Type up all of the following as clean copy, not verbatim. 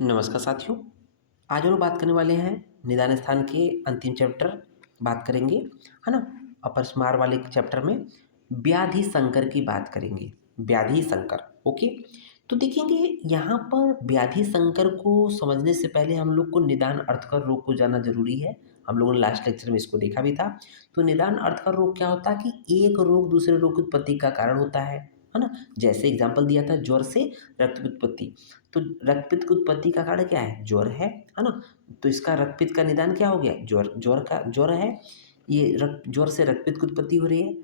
नमस्कार साथियों। आज हम लोग बात करने वाले हैं निदान स्थान के अंतिम चैप्टर बात करेंगे, है ना। अपस्मार वाले चैप्टर में व्याधि संकर की बात करेंगे। व्याधि संकर, ओके। तो देखेंगे यहाँ पर व्याधि संकर को समझने से पहले हम लोग को निदान अर्थकर रोग को जानना जरूरी है। हम लोगों ने लास्ट लेक्चर में इसको देखा भी था। तो निदान अर्थकर रोग क्या होता है कि एक रोग दूसरे रोग की उत्पत्ति का कारण होता है ना। जैसे एग्जाम्पल दिया था ज्वर से रक्त की उत्पत्ति। तो रक्तपित्त की उत्पत्ति का कारण क्या है? ज्वर है ना। तो इसका रक्तपित्त का निदान क्या हो गया? ज्वर है। ये रक्त ज्वर से रक्तपित्त की उत्पत्ति हो रही है।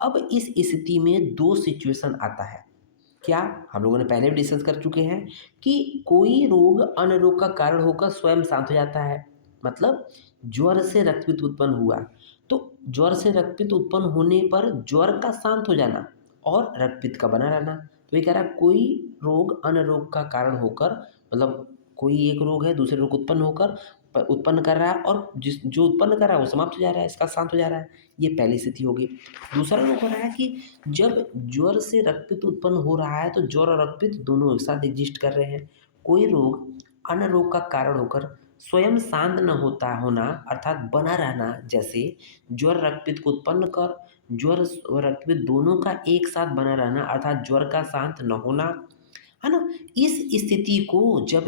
अब इस स्थिति में दो सिचुएशन आता है। क्या? हम लोगों ने पहले भी डिस्कस कर चुके हैं कि कोई रोग अन्य रोग का कारण होकर स्वयं शांत हो जाता है। मतलब ज्वर से रक्तपित्त उत्पन्न हुआ, तो ज्वर से रक्तपित्त उत्पन्न होने पर ज्वर का शांत हो जाना और रक्तपित्त का बना रहना। तो ये कह रहा है कोई रोग अन्य रोग का कारण होकर, मतलब कोई एक रोग है दूसरे रोग उत्पन्न होकर उत्पन्न कर रहा है, और जिस जो उत्पन्न कर रहा है वो समाप्त हो जा रहा है, इसका शांत हो जा रहा है। ये पहली स्थिति होगी। दूसरा रोग हो रहा है कि जब ज्वर से रक्तपित्त उत्पन्न हो रहा है तो ज्वर और रक्तपित्त दोनों एक साथ एग्जिस्ट कर रहे हैं। कोई रोग अन्य रोग का कारण होकर स्वयं शांत न होता होना अर्थात बना रहना, जैसे ज्वर रक्तपित्त को उत्पन्न कर ज्वर और रक्तपित्त दोनों का एक साथ बना रहना अर्थात ज्वर का शांत न होना, है ना। इस स्थिति को जब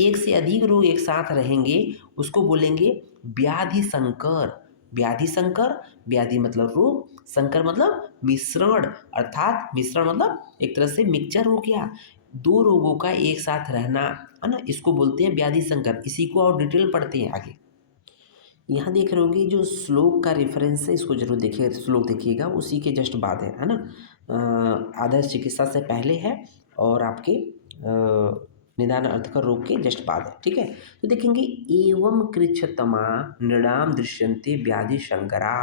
एक से अधिक रोग एक साथ रहेंगे उसको बोलेंगे व्याधि संकर। व्याधि संकर, व्याधि मतलब रोग, संकर मतलब मिश्रण, अर्थात मिश्रण मतलब एक तरह से मिक्सचर हो गया, दो रोगों का एक साथ रहना, है ना। इसको बोलते हैं व्याधि संकर। इसी को और डिटेल में पढ़ते हैं आगे। यहाँ देख रहे होंगे जो श्लोक का रेफरेंस है, इसको जरूर देखिए, श्लोक देखिएगा, उसी के जस्ट बाद है ना। आदर्श चिकित्सा से पहले है और आपके निदान अर्थकर रोग के जस्ट बाद है, ठीक है। तो देखेंगे एवं कृच्छतमा नृणाम दृश्यन्ते व्याधि शंकरा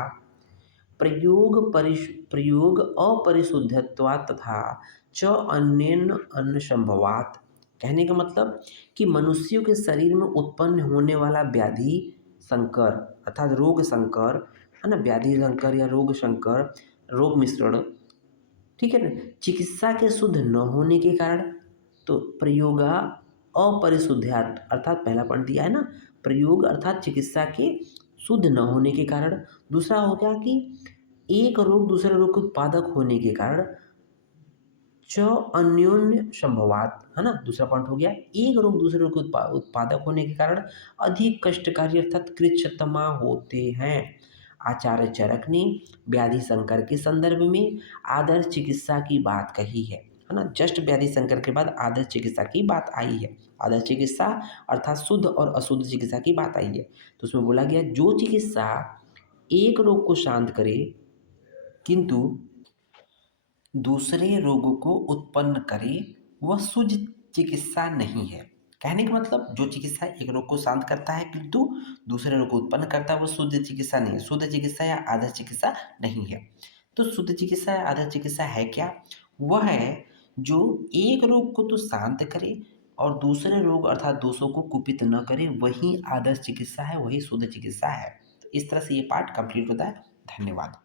प्रयोग अपरिशुद्धत्वात् तथा च अन्येन अन्य संभवात। कहने का मतलब कि मनुष्यों के शरीर में उत्पन्न होने वाला व्याधि संकर अर्थात रोग संकर, है ना। व्याधि संकर या रोग संकर, रोग मिश्रण, ठीक है ना। चिकित्सा के शुद्ध न होने के कारण, तो प्रयोगा अपरिशुद्धात् अर्थात पहला पॉइंट दिया है ना, प्रयोग अर्थात चिकित्सा के शुद्ध न होने के कारण। दूसरा हो गया कि एक रोग दूसरे रोग के उत्पादक होने के कारण, च अन्योन्य संभवात, है ना। दूसरा पॉइंट हो गया एक रोग दूसरे रोग के उत्पादक होने के कारण अधिक कष्टकारी अर्थात कृच्छतमा होते हैं। आचार्य चरक ने व्याधि संकर के संदर्भ में आदर्श चिकित्सा की बात कही है ना। जस्ट व्याधि संकर के बाद आदर्श चिकित्सा की बात आई है। आदर्श चिकित्सा अर्थात शुद्ध और अशुद्ध चिकित्सा की बात आई है। तो उसमें बोला गया जो चिकित्सा एक रोग को शांत करे किंतु दूसरे रोगों को उत्पन्न करे वह शुद्ध चिकित्सा नहीं है। कहने का मतलब जो चिकित्सा एक रोग को शांत करता है किंतु दूसरे रोग को उत्पन्न करता है वह शुद्ध चिकित्सा नहीं है। शुद्ध चिकित्सा या आदर्श चिकित्सा नहीं है। तो शुद्ध चिकित्सा या आदर्श चिकित्सा है क्या? वह है जो एक रोग को तो शांत करे और दूसरे रोग अर्थात दोषों को कुपित न करे, वही आदर्श चिकित्सा है, वही शुद्ध चिकित्सा है। तो इस तरह से ये पार्ट कंप्लीट होता है। धन्यवाद।